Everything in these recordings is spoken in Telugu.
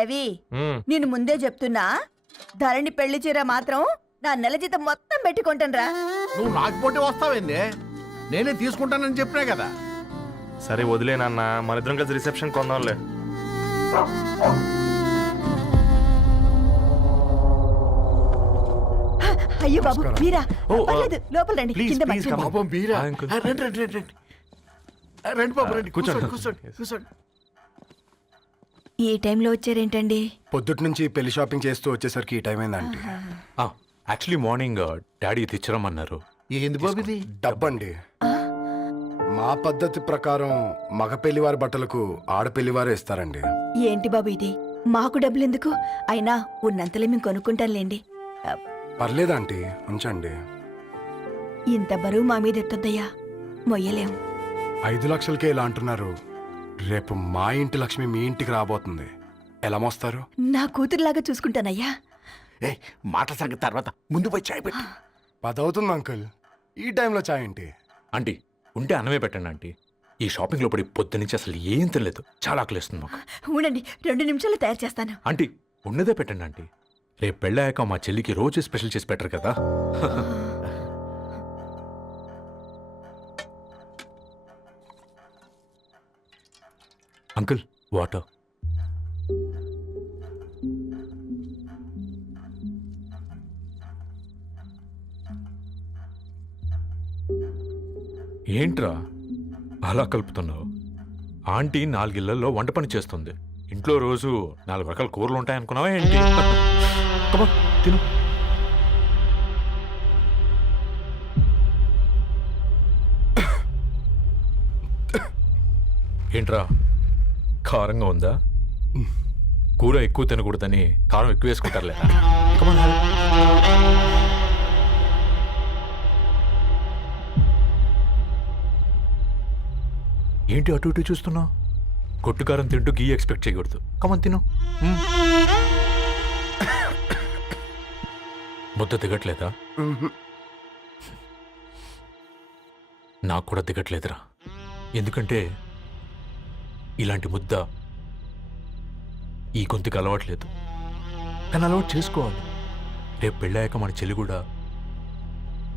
రవి నేను ముందే చెప్తున్నా, ధరణి పెళ్లి చీర మాత్రం నా నెల జీతం మొత్తం పెట్టుకుంటాను. నువ్వు నాకు పోటీ వస్తావేంది? నేనే తీసుకుంటానని చెప్పినా కదా. సరే వదిలేనన్న, మన ఇద్దరం కలిసి రిసెప్షన్ కొందాంలే. అయ్యో బాబు మీరా? పర్లేదు, లోపల రండి. కింద మంచం. పాపం మీరా? రండి రండి రండి రండి. రండి బాబు రండి, కూర్చోండి కూర్చోండి కూర్చోండి. ఈ టైంలో వచ్చారేంటండి? పొద్దుటి నుంచి పెళ్లి షాపింగ్ చేస్తూ వచ్చేసరికి ఈ టైం అయిందండి. యాక్చువల్లీ మార్నింగ్ డాడీ తెచ్చరమన్నారు. ఏంది బాబు ఇది? డబ్బండి. మా పద్ధతి ప్రకారం మగ పెళ్లివారి బట్టలకు ఆడపెళ్లివారే ఇస్తారండి. ఏంటి బాబు ఇది? మాకు డబ్బులు ఎందుకు? అయినా ఉన్నంతలే మేము కొనుక్కుంటాంలేండి. పర్లేదంటీ, ఉంచండి. ఇంత బరువు మా మీద ఎత్తొద్దయ్యా, మొయ్యలేం. 5 లక్షలకే ఇలా అంటున్నారు. రేపు మా ఇంటి లక్ష్మి మీ ఇంటికి రాబోతుంది. ఎలా మోస్తారు? నా కూతురులాగా చూసుకుంటానయ్యా. ఏ మాట సంగతి తర్వాత, ముందు పోయి చాయ్ పెట్టి. 10 అవుతుంది అంకుల్, ఈ టైంలో చాయ్ ఏంటి? ఆంటీ ఉంటే అన్నమే పెట్టండి ఆంటీ. ఈ షాపింగ్ లో పడి పొద్దు నుంచి అసలు ఏం తినలేదు, చాలా ఆకలిస్తుంది మాకు. ఉండండి, 2 నిమిషాలు తయారు చేస్తాను. ఆంటీ ఉన్నదే పెట్టండి ఆంటీ. రేపు పెళ్ళాక మా చెల్లికి రోజు స్పెషల్ చేసి పెట్టరు కదా. Uncle water. ఏంట్రా అలా కలుపుతున్నావు? ఆంటీ 4 ఇళ్లలో వంట పని చేస్తుంది. ఇంట్లో రోజు 4 రకాల కూరలు ఉంటాయనుకున్నావా ఏంటి? కమా తిను. ఏంట్రా కారంగా ఉందా? కూర ఎక్కువ తినకూడదని కారం ఎక్కువ వేసుకుంటారులే. ఏంటి అటు ఇటు చూస్తున్నావు? కొట్టుకారం తింటూ గీ ఎక్స్పెక్ట్ చేయకూడదు. కమన్ తిను. ముద్ద దిగట్లేదా? నాకు కూడా దిగట్లేదురా. ఎందుకంటే ఇలాంటి ముద్ద ఈ గొంతుకు అలవాట్లేదు. కానీ అలవాటు చేసుకోవాలి. రేపు పెళ్ళాక మన చెల్లి కూడా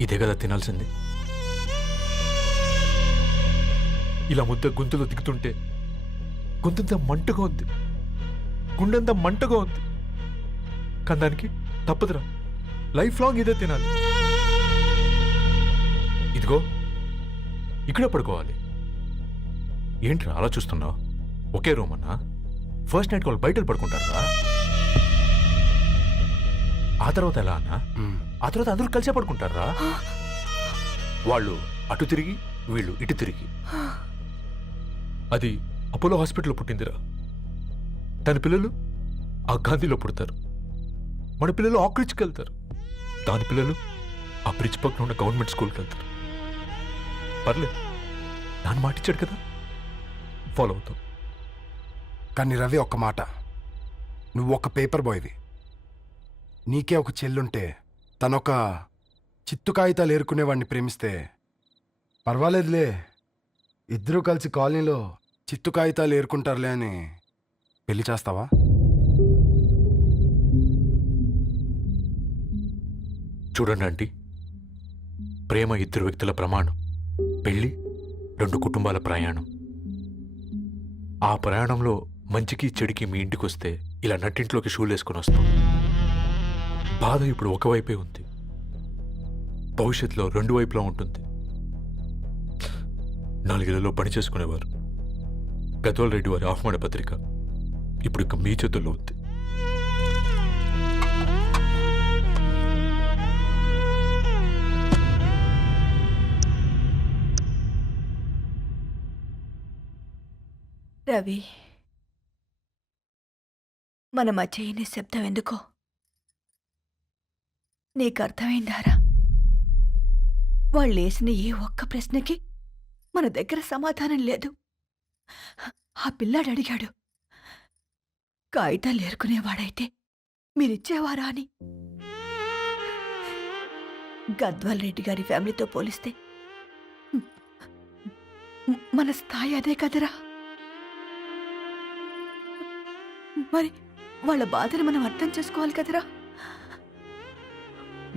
ఇదే కదా తినాల్సింది. ఇలా ముద్ద గొంతులో దిగుతుంటే గొంతంతా మంటగా ఉంది, గుండెంతా మంటగా ఉంది. కానీ దానికి తప్పదురా, లైఫ్ లాంగ్ ఇదే తినాలి. ఇదిగో ఇక్కడే పడుకోవాలి. ఏంట్రా అలా చూస్తున్నావు? ఒకే రూమ్ అన్నా? ఫస్ట్ నైట్ వాళ్ళు బయటలు పడుకుంటారా? ఆ తర్వాత ఎలా అన్నా? ఆ తర్వాత అందరూ కలిసే పడుకుంటారా? వాళ్ళు అటు తిరిగి, వీళ్ళు ఇటు తిరిగి. అది అపోలో హాస్పిటల్లో పుట్టిందిరా. దాని పిల్లలు ఆ గాంధీలో పుడతారు. మన పిల్లలు ఆక్రిచ్కి వెళ్తారు. దాని పిల్లలు ఆ బ్రిడ్జ్ పక్కన ఉన్న గవర్నమెంట్ స్కూల్కి వెళ్తారు. పర్లేదు, నాన్న మాటిచ్చాడు కదా, ఫాలో అవుతాం. కానీ రవి, ఒక్క మాట, నువ్వు ఒక పేపర్ బాయ్వి. నీకే ఒక చెల్లుంటే తనొక చిత్తు కాగితాలు ఏరుకునేవాడిని ప్రేమిస్తే పర్వాలేదులే, ఇద్దరూ కలిసి కాలనీలో చిత్తు కాగితాలు ఏరుకుంటారులే అని పెళ్లి చేస్తావా? చూడండి ఆంటీ, ప్రేమ 2 వ్యక్తుల ప్రమాణం, పెళ్ళి 2 కుటుంబాల ప్రయాణం. ఆ ప్రయాణంలో మంచికి చెడుకి మీ ఇంటికి వస్తే ఇలా నట్టింట్లోకి షూలు వేసుకొని వస్తాం. బాధ ఇప్పుడు ఒకవైపే ఉంది, భవిష్యత్తులో 2 వైపులా ఉంటుంది. 4 ఇళ్లలో పని చేసుకునేవారు గద్వాల్ రెడ్డి వారి ఆహ్వాన పత్రిక ఇప్పుడు ఇక మీ చేతుల్లో ఉంది. రవి, మన మధ్య ఈ నిశ్శబ్దం ఎందుకో నీకు అర్థమైందారా? వాళ్ళు వేసిన ఏ ఒక్క ప్రశ్నకి మన దగ్గర సమాధానం లేదు. ఆ పిల్లాడు అడిగాడు, కాగితాలు ఏరుకునేవాడైతే మీరిచ్చేవారా అని. గద్వాల్ రెడ్డి గారి ఫ్యామిలీతో పోలిస్తే మన స్థాయి అదే కదరా. మరి వాళ్ళ బాధను మనం అర్థం చేసుకోవాలి కదరా.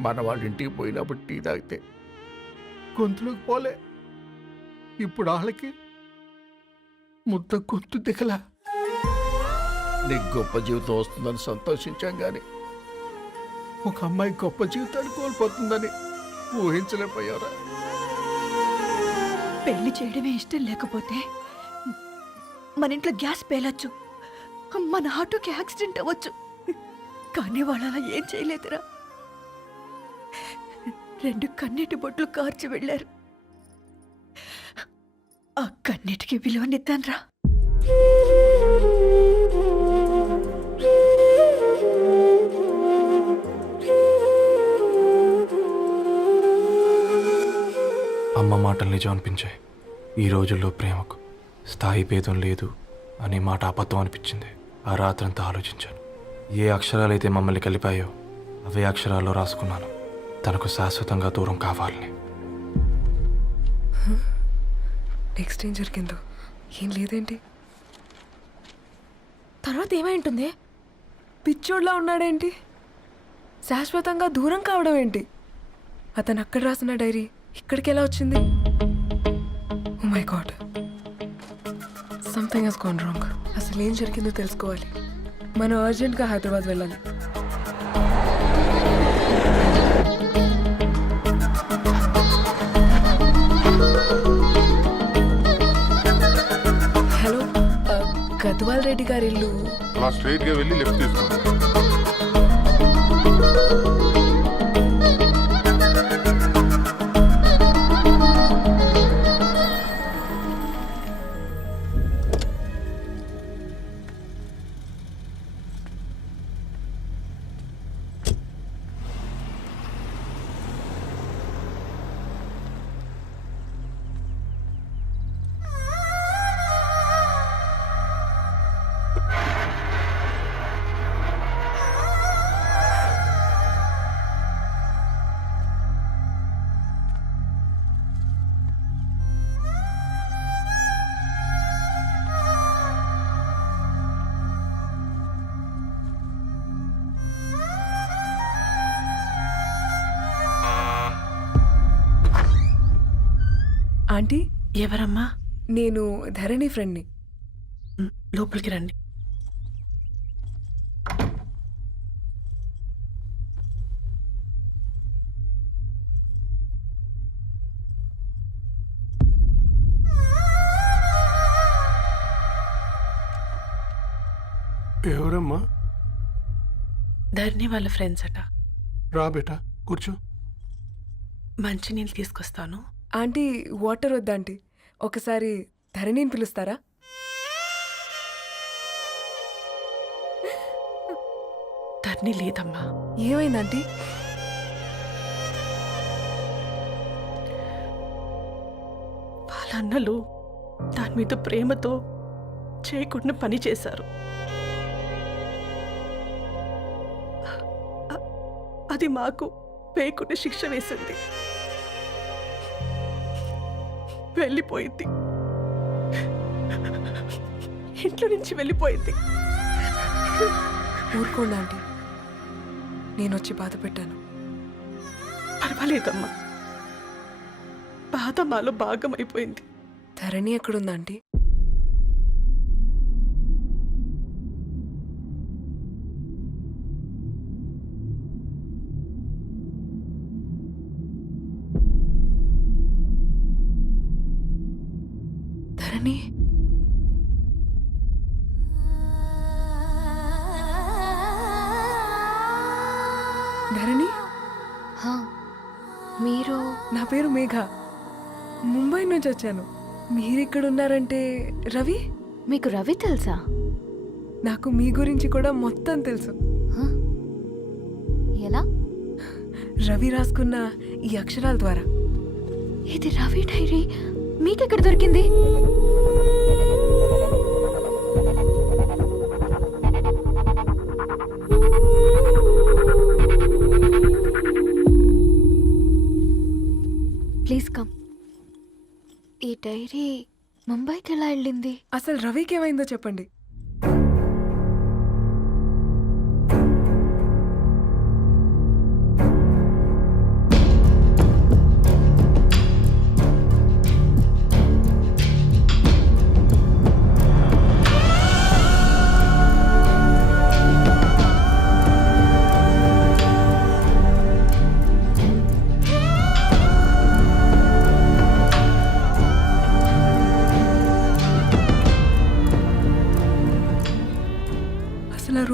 మన వాళ్ళ ఇంటికి పోయినప్పుడు టీ తాగితే గొంతులోకి పోలే, ఇప్పుడు వాళ్ళకి ముద్ద గొంతు దిగలా. నీకు గొప్ప జీవితం వస్తుందని సంతోషించాం కానీ ఒక అమ్మాయి గొప్ప జీవితాన్ని కోల్పోతుందని ఊహించలేకపోయారా? పెళ్లి చేయడమే ఇష్టం లేకపోతే మన ఇంట్లో గ్యాస్ పేలొచ్చు, మన ఆటోకి యాక్సిడెంట్ అవ్వచ్చు, కానీ వాళ్ళు అలా ఏం చేయలేదురా. 2 కన్నీటి బొట్లు కార్చి వెళ్ళారు. ఆ కన్నీటికి విలువనిద్దాన్రా. అమ్మ మాటలు నిజం అనిపించాయి. ఈ రోజుల్లో ప్రేమకు స్థాయి భేదం లేదు అనే మాట అబద్ధం అనిపించింది. ఆ రాత్రంతా ఆలోచించాను. ఏ అక్షరాలైతే మమ్మల్ని కలిపాయో అవే అక్షరాల్లో రాసుకున్నాను, తనకు శాశ్వతంగా దూరం కావాలని. నెక్స్ట్ ఏం జరిగిందో ఏం లేదేంటి? తర్వాత ఏమై ఉంటుంది? పిచ్చోడ్లా ఉన్నాడేంటి? శాశ్వతంగా దూరం కావడం ఏంటి? అతను అక్కడ రాసిన డైరీ ఇక్కడికి ఎలా వచ్చింది? Oh my God, something has gone wrong. అసలు ఏం జరిగిందో తెలుసుకోవాలి. మనం అర్జెంట్గా హైదరాబాద్ వెళ్ళాలి. హలో, గద్వాల్ రెడ్డి గారి ఇల్లు. అలా స్ట్రైట్ గా వెళ్ళి లెఫ్ట్ తీసుకోండి. ఆంటీ, ఎవరమ్మా? నేను ధరణి ఫ్రెండ్ని. లోపలికి రండి. ఎవరమ్మా? ధరణి వాళ్ళ ఫ్రెండ్స్ అట. రా బేటా, కూర్చో. మంచినీళ్ళు తీసుకొస్తాను. ఆంటీ, వాటర్ వద్దా ఆంటీ? ఒకసారి ధరణిని పిలుస్తారా? ధరణి లేదమ్మా. ఏమైంది ఆంటీ? వాళ్ళ అన్నలు దాని మీద ప్రేమతో చేయకుండా పని చేశారు. అది మాకు పేయకుండా శిక్ష వేసింది. వెళ్ళిపోయింది, ఇంట్లో నుంచి వెళ్ళిపోయింది. ఊరుకోండి ఆంటీ, నేను వచ్చి బాధ పెట్టాను. పర్వాలేదమ్మా, బాధ మాలో భాగం అయిపోయింది. ధరణి ఎక్కడుందా ఆంటీ? ధరణి, ధరణి, మీరు? నా పేరు మేఘ, ముంబై నుంచి వచ్చాను. మీరిక్కడున్నారంటే రవి? మీకు రవి తెలుసా? నాకు మీ గురించి కూడా మొత్తం తెలుసు. హ? ఎలా? రవి రాసుకున్న ఈ అక్షరాల ద్వారా. ఇది రవి డైరీ మీకెక్కడ దొరికింది? Please come. ఈ డైరీ ముంబైకి ఎలా వెళ్ళింది? అసలు రవికి ఏమైందో చెప్పండి.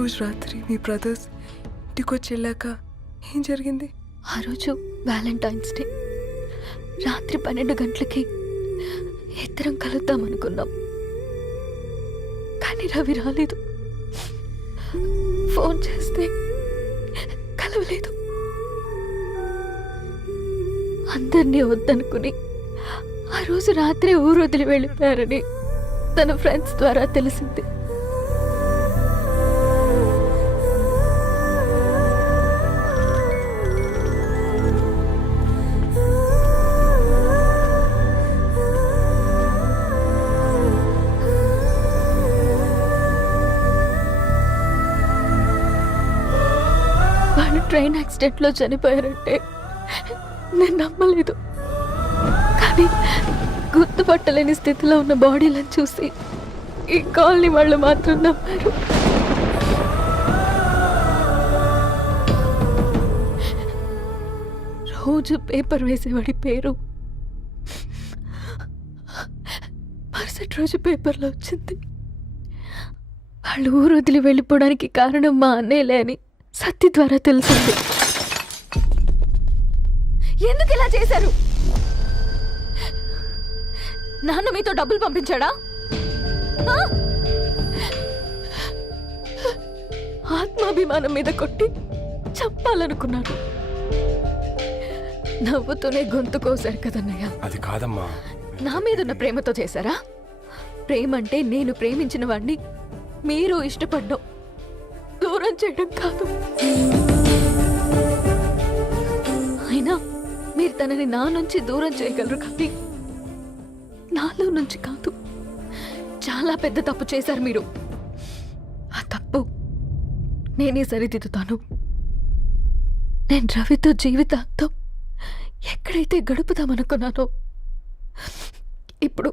రోజు రాత్రి మీ బ్రదర్స్ ఇంటికి వచ్చి వెళ్ళాక ఏం జరిగింది? ఆ రోజు వ్యాలంటైన్స్ డే రాత్రి 12 గంటలకి ఇద్దరం కలుద్దాం అనుకున్నాం. కానీ రవి రాలేదు. ఫోన్ చేస్తే కలవలేదు. అందరినీ వద్దనుకుని ఆ రోజు రాత్రి ఊరు వదిలి వెళ్ళిపోయారని తన ఫ్రెండ్స్ ద్వారా తెలిసింది. వాళ్ళు ట్రైన్ యాక్సిడెంట్లో చనిపోయారంటే నేను నమ్మలేదు. కానీ గుర్తుపట్టలేని స్థితిలో ఉన్న బాడీలను చూసి ఈ కాలనీ వాళ్ళు మాత్రం నమ్మారు. రోజు పేపర్ వేసేవాడి పేరు మరుసటి రోజు పేపర్లో వచ్చింది. వాళ్ళు ఊరు వదిలి వెళ్ళిపోవడానికి కారణం మా అన్నయ్యలే అని సత్తి ద్వారా తెలిసింది. ఎందుకు ఇలా చేశారు? నాన్న మీతో డబ్బులు పంపించాడా? ఆ? ఆత్మాభిమానం మీద కొట్టి చంపాలనుకున్నాడు. నవ్వుతూనే గొంతు కోసారు కదన్నయ్య. అది కాదమ్మా. నా మీదున్న ప్రేమతో చేశారా? ప్రేమంటే నేను ప్రేమించిన వాడిని మీరు ఇష్టపడ్డం, దూరం చేయడం కాదు. అయినా మీరు తనని నా నుంచి దూరం చేయగలరు కానీ నాలో నుంచి కాదు. చాలా పెద్ద తప్పు చేశారు మీరు. ఆ తప్పు నేనే సరిదిద్దుతాను. నేను రవితో జీవితాంతం ఎక్కడైతే గడుపుదామనుకున్నానో ఇప్పుడు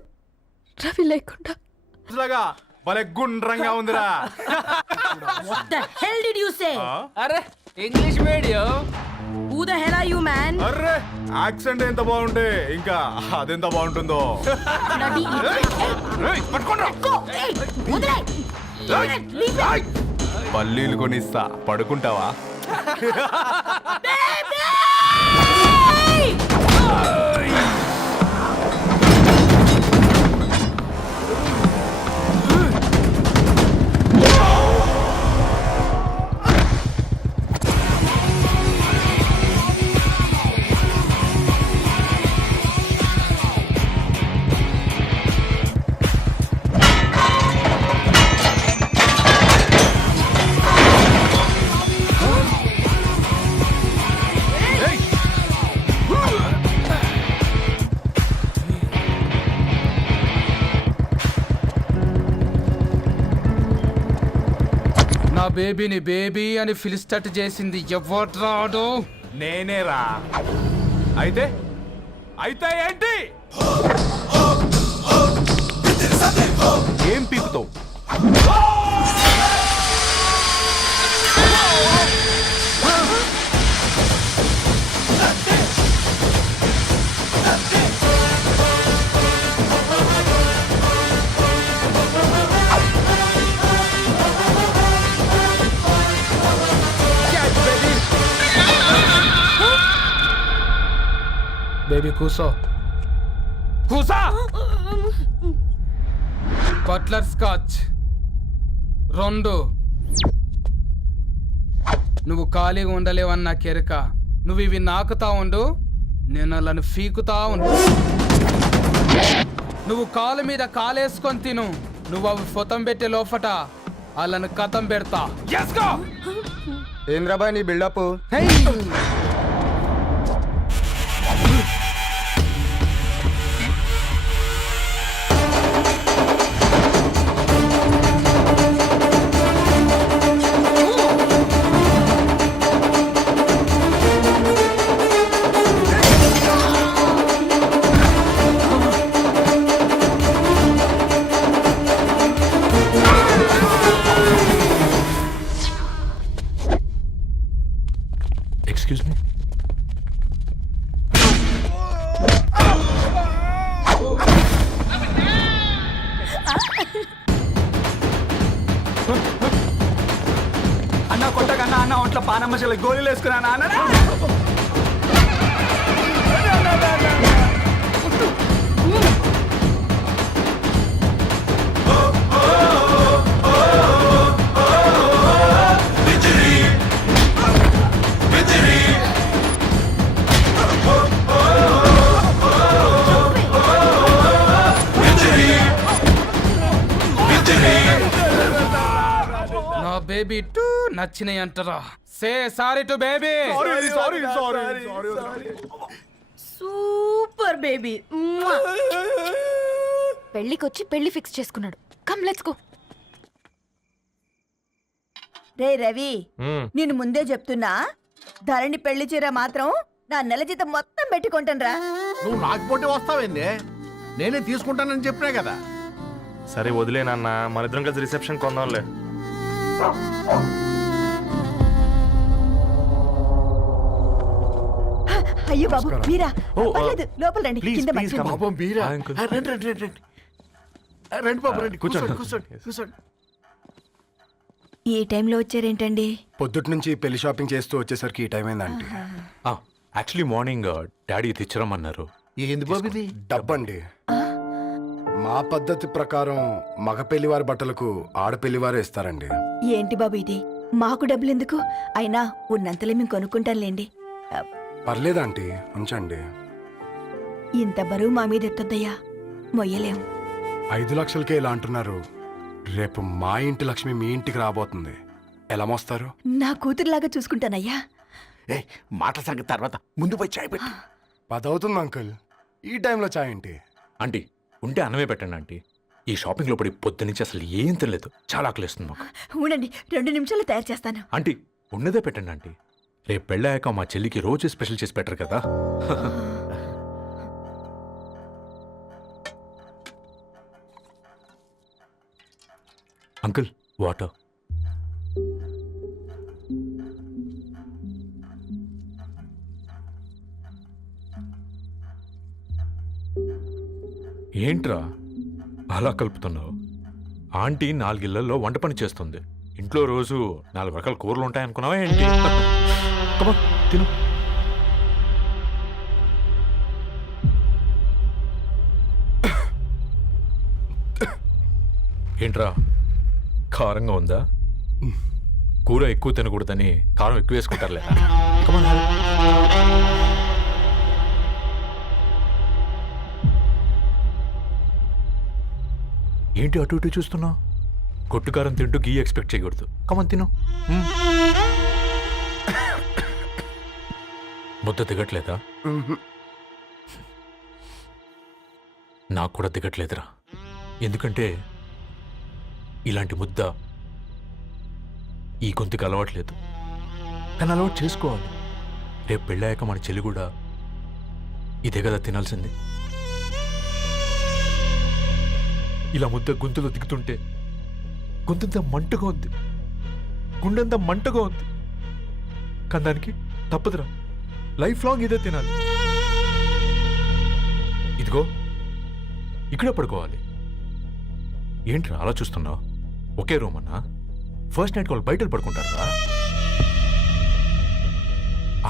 రవి లేకుండా భలే గుండ్రంగా ఉందిరా. అరే English medium. Who the hell are you, man? Array accent ఎంత బాగుంటే ఇంకా అదెంత బాగుంటుందో. ఏయ్, పట్టుకోండ్రా. ఏయ్, పల్లీలు కొనిస్తా, పడుకుంటావా? నా బేబీని బేబీ అని ఫిలిస్టట్ చేసింది ఎవడ్రాడు? నేనేరా. అయితే అయితే ఏంటి? ఏం పీకుతావు? బేబీ కూసో. కూసా. Butler scotch 2. నువ్వు ఖాళీగా ఉండలేవన్న కెరక. నువ్వు ఇవి నాకుతా ఉండు, నేను వాళ్ళని ఫీకుతా ఉండు. నువ్వు కాలు మీద కాలేసుకొని తిను. నువ్వు అవి ఫొతం పెట్టే లోపట వాళ్ళని కథం పెడతా. ఏంద్రాబాయ్ నీ బిల్డప్? Excuse me. అన్న కొట్టకన్నా అన్న ఒంట్లో పానమ్మ చెల్లి గోళీలు వేసుకున్నా అన్న నా బేబీ టూ నచ్చినాయి అంటారా? Say sorry to baby. Super baby. పెళ్ళికొచ్చి పెళ్లి ఫిక్స్ చేసుకున్నాడు. Come let's go. రే రవి, నేను ముందే చెప్తున్నా, ధరణి పెళ్లి చీర మాత్రం నా నెల జీతం మొత్తం పెట్టుకుంటాను. నువ్వు నాకు పోటీ వస్తావేంది? నేనే తీసుకుంటానని చెప్పినా కదా. సరే వదిలేనన్నా, మన ఇద్దరం కలిసి రిసెప్షన్ కొందాంలే. అయ్యో బాబు మీరా? ఓ, పర్లేదు, లోపల రండి. ప్లీజ్, కింద ప్లీజ్ మంచం. కమ్. పాపం బీరా. ఆ, అంకుల్. రండి రండి రండి రండి. రండి బాబు రండి. కూర్చోండి. కూర్చోండి కూర్చోండి కూర్చోండి. ఈ టైంలో వచ్చారేంటండి? పొద్దుటి నుంచి పెళ్లి షాపింగ్ చేస్తూ వచ్చేసరికి ఈ టైం అయిందండి. యాక్చువల్లీ మార్నింగ్ డాడీ తెచ్చరమన్నారు. ఏంది బాబు ఇది? డబ్బండి. మా పద్ధతి ప్రకారం మగ పెళ్లివారి బట్టలకు ఆడపెళ్లివారే ఇస్తారండి. ఏంటి బాబు ఇది? మాకు డబ్బులు ఎందుకు? అయినా ఉన్నంతలే మేము కొనుక్కుంటాంలేండి. పర్లేదు ఆంటీ, ఉంచండి. ఇంత బరువు మా మీద ఎత్తొద్దయ్యా, మొయ్యలేం. 5 లక్షలకే ఇలా అంటున్నారు. రేపు మా ఇంటి లక్ష్మి మీ ఇంటికి రాబోతుంది. ఎలా మోస్తారు? నా కూతురులాగా చూసుకుంటానయ్యా. ఏ మాటల సంగతి తర్వాత, ముందు పోయి చాయ్ పెట్టి. 10 అవుతుంది అంకుల్. ఈ టైంలో చాయ్ ఏంటి? ఆంటీ ఉంటే అన్నమే పెట్టండి ఆంటీ. ఈ షాపింగ్లో పడి పొద్దు నుంచి అసలు ఏం తినలేదు. చాలా ఆకలిస్తుంది మాకు. ఉండండి, 2 నిమిషాలు తయారు చేస్తాను. ఆంటీ ఉన్నదే పెట్టండి ఆంటీ. రేపు పెళ్ళాక మా చెల్లికి రోజు స్పెషల్ చేసి పెట్టరు కదా. Uncle water. ఏంట్రా అలా కలుపుతున్నావు? ఆంటీ 4 ఇళ్లలో వంట పని చేస్తుంది. ఇంట్లో రోజు 4 రకాల కూరలు ఉంటాయనుకున్నావా ఏంటి? Come on, తిను. ఏంట్రా కారంగా ఉందా? కూర ఎక్కువ తినకూడదని కారం ఎక్కువ వేసుకుంటారులే. Come on, have it. ఏంటి అటు ఇటు చూస్తున్నావు? కొట్టుకారం తింటూ గీ ఎక్స్పెక్ట్ చేయకూడదు. కమన్ తిను. ముద్ద దిగట్లేదా? నాకు కూడా దిగట్లేదురా. ఎందుకంటే ఇలాంటి ముద్ద ఈ గొంతుకి అలవాట్లేదు. కానీ అలవాటు చేసుకోవాలి. రేపు పెళ్ళాక మన చెల్లి కూడా ఇదే కదా తినాల్సింది. ఇలా ముద్ద గొంతులో దిగుతుంటే గొంతంతా మంటగా ఉంది, గుండెంతా మంటగా ఉంది. కానీ దానికి తప్పదురా, లైఫ్ లాంగ్ ఇదే తినాలి. ఇదిగో ఇక్కడే పడుకోవాలి. ఏంట్రా అలా చూస్తున్నావు? ఒకే రూమ్ అన్నా? ఫస్ట్ నైట్ వాళ్ళు బయటలు పడుకుంటారా?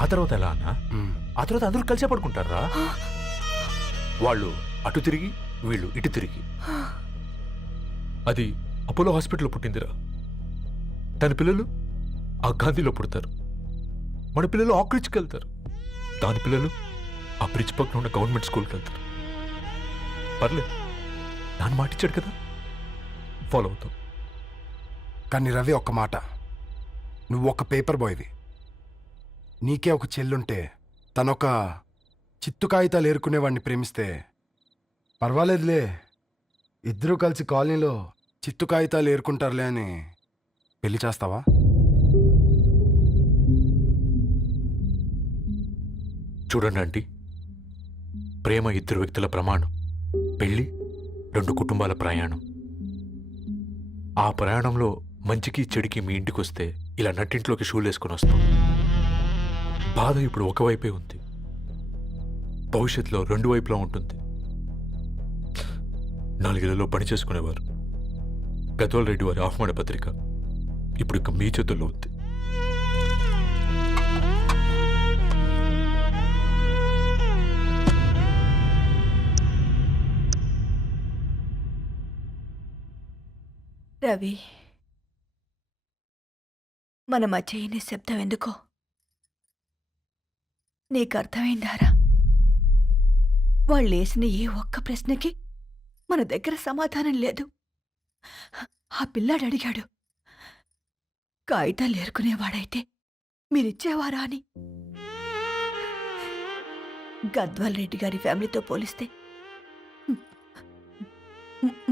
ఆ తర్వాత ఎలా అన్నా? ఆ తర్వాత అందరూ కలిసే పడుకుంటారా? వాళ్ళు అటు తిరిగి వీళ్ళు ఇటు తిరిగి. అది అపోలో హాస్పిటల్లో పుట్టిందిరా. దాని పిల్లలు ఆ గాంధీలో పుడతారు. మన పిల్లలు ఆక్రిచ్కి వెళ్తారు. దాని పిల్లలు ఆ బ్రిడ్జ్ పక్కన ఉన్న గవర్నమెంట్ స్కూల్కి వెళ్తారు. పర్లేదు, నాన్న మాటిచ్చాడు కదా, ఫాలో అవుతాం. కానీ రవి, ఒక్క మాట. నువ్వు ఒక పేపర్ బాయ్వి. నీకే ఒక చెల్లుంటే తనొక చిత్తు కాగితాలు ఏరుకునేవాడిని ప్రేమిస్తే పర్వాలేదులే, ఇద్దరూ కలిసి కాలనీలో చిత్తు కాగితాలు ఏరుకుంటారులే అని పెళ్లి చేస్తావా? చూడండి ఆంటీ, ప్రేమ 2 వ్యక్తుల ప్రమాణం, పెళ్ళి 2 కుటుంబాల ప్రయాణం. ఆ ప్రయాణంలో మంచికి చెడుకి మీ ఇంటికి వస్తే ఇలా నట్టింట్లోకి షూలు వేసుకొని వస్తాం. బాధ ఇప్పుడు ఒకవైపే ఉంది, భవిష్యత్తులో 2 వైపులా ఉంటుంది. 4 ఇళ్లలో పని చేసుకునేవారు. గద్వాల్ రెడ్డి వారి ఆహ్వాన పత్రిక ఇప్పుడు ఇక మీ చేతుల్లో ఉంది. రవి, మన మధ్య ఈ నిశ్శబ్దం ఎందుకో నీకు అర్థమైందారా? వాళ్ళేసిన ఏ ఒక్క ప్రశ్నకి మన దగ్గర సమాధానం లేదు. ఆ పిల్లాడు అడిగాడు, కాగితాలు ఏరుకునేవాడైతే మీరిచ్చేవారా అని. గద్వాల్ రెడ్డి గారి ఫ్యామిలీతో పోలిస్తే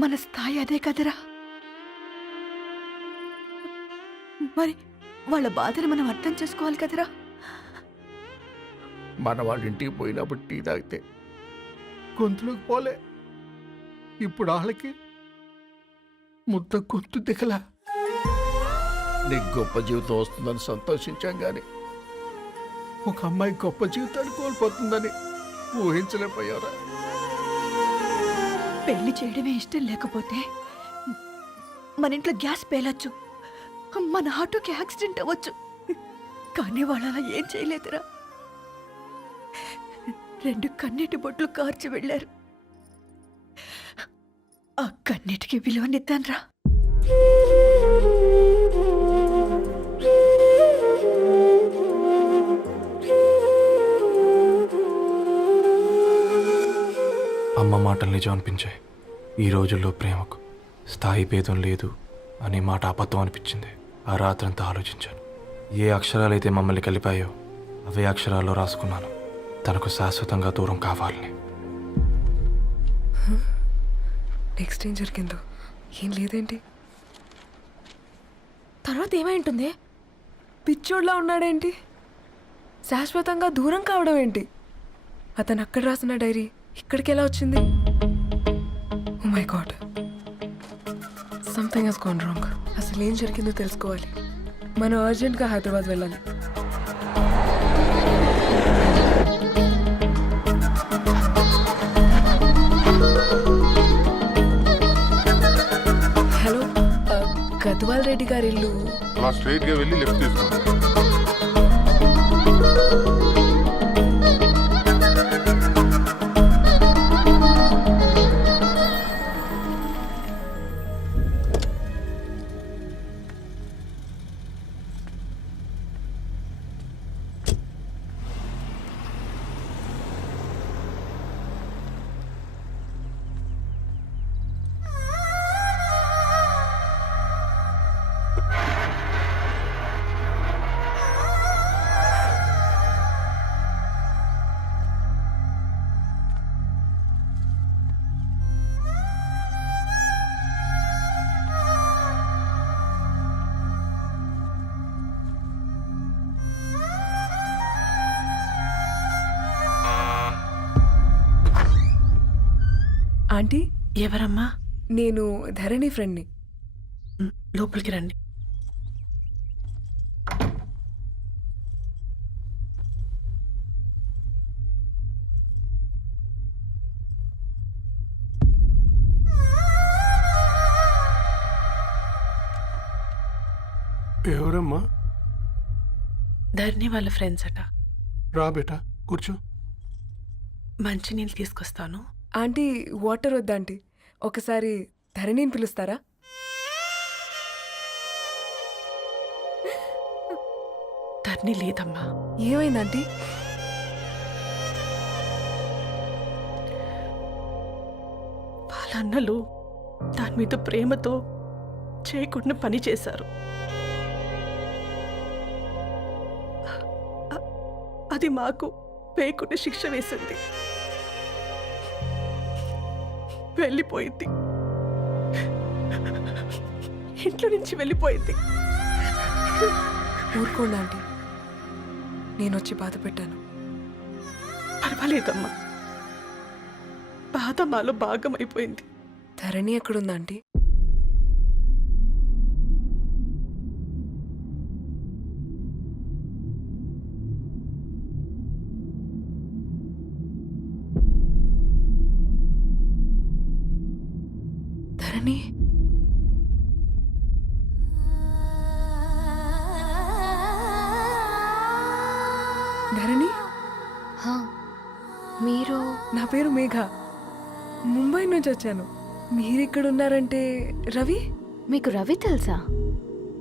మన స్థాయి అదే కదరా. మరి వాళ్ళ బాధను మనం అర్థం చేసుకోవాలి కదరా. మన వాళ్ళ ఇంటికి పోయినప్పుడు టీ తాగితే గొంతులోకి పోలే, ఇప్పుడు వాళ్ళకి ముద్ద గొంతు దిగలా. నీకు గొప్ప జీవితం వస్తుందని సంతోషించాం కానీ ఒక అమ్మాయి గొప్ప జీవితాన్ని కోల్పోతుందని ఊహించలేకపోయారా? పెళ్లి చేయడమే ఇష్టం లేకపోతే మన ఇంట్లో గ్యాస్ పేలొచ్చు, మన ఆటోకి యాక్సిడెంట్ అవ్వచ్చు, కానీ వాళ్ళు అలా ఏం చేయలేదురా. 2 కన్నీటి బొట్లు కార్చి వెళ్ళారు. ఆ కన్నీటికి విలువనిద్దాన్రా. అమ్మ మాటలు నిజం అనిపించాయి. ఈ రోజుల్లో ప్రేమకు స్థాయి భేదం లేదు అనే మాట అబద్ధం అనిపించింది. ఆ రాత్రంతా ఆలోచించాను. ఏ అక్షరాలైతే మమ్మల్ని కలిపాయో అవే అక్షరాల్లో రాసుకున్నాను, తనకు శాశ్వతంగా దూరం కావాలని. నెక్స్ట్ ఏం జరిగిందో ఏం లేదేంటి? తర్వాత ఏమై ఉంటుంది? పిచ్చోడ్లా ఉన్నాడేంటి? శాశ్వతంగా దూరం కావడం ఏంటి? అతను అక్కడ రాసిన డైరీ ఇక్కడికి ఎలా వచ్చింది? Oh my God, something has gone wrong. అసలు ఏం జరిగిందో తెలుసుకోవాలి. మనం అర్జెంట్గా హైదరాబాద్ వెళ్ళాలి. హలో, గద్వాల్ రెడ్డి గారి ఇల్లు. అలా స్ట్రైట్ గా వెళ్ళి లెఫ్ట్ తీసుకోండి. ఆంటీ, ఎవరమ్మా? నేను ధరణి ఫ్రెండ్ని. లోపలికి రండి. ఎవరమ్మా? ధరణి వాళ్ళ ఫ్రెండ్స్ అట. రా బేటా, కూర్చో. మంచినీళ్ళు తీసుకొస్తాను. ఆంటీ, వాటర్ వద్దా ఆంటీ? ఒకసారి ధరణిని పిలుస్తారా? ధరణి లేదమ్మా. ఏమైందంటీ? వాళ్ళ అన్నలు దాని మీద ప్రేమతో చేయకుండా పని చేశారు. అది మాకు పేకున్న శిక్ష వేసింది. వెళ్ళిపోయింది, ఇంట్లో నుంచి వెళ్ళిపోయింది. ఊరుకోండి ఆంటీ, నేను వచ్చి బాధ పెట్టాను. పర్వాలేదమ్మా, బాధ మాలో భాగం అయిపోయింది. ధరణి ఎక్కడుందా ఆంటీ? ధరణి, ధరణి, మీరు? నా పేరు మేఘ, ముంబై నుంచి వచ్చాను. మీరిక్కడ ఉన్నారంటే రవి? మీకు రవి తెలుసా?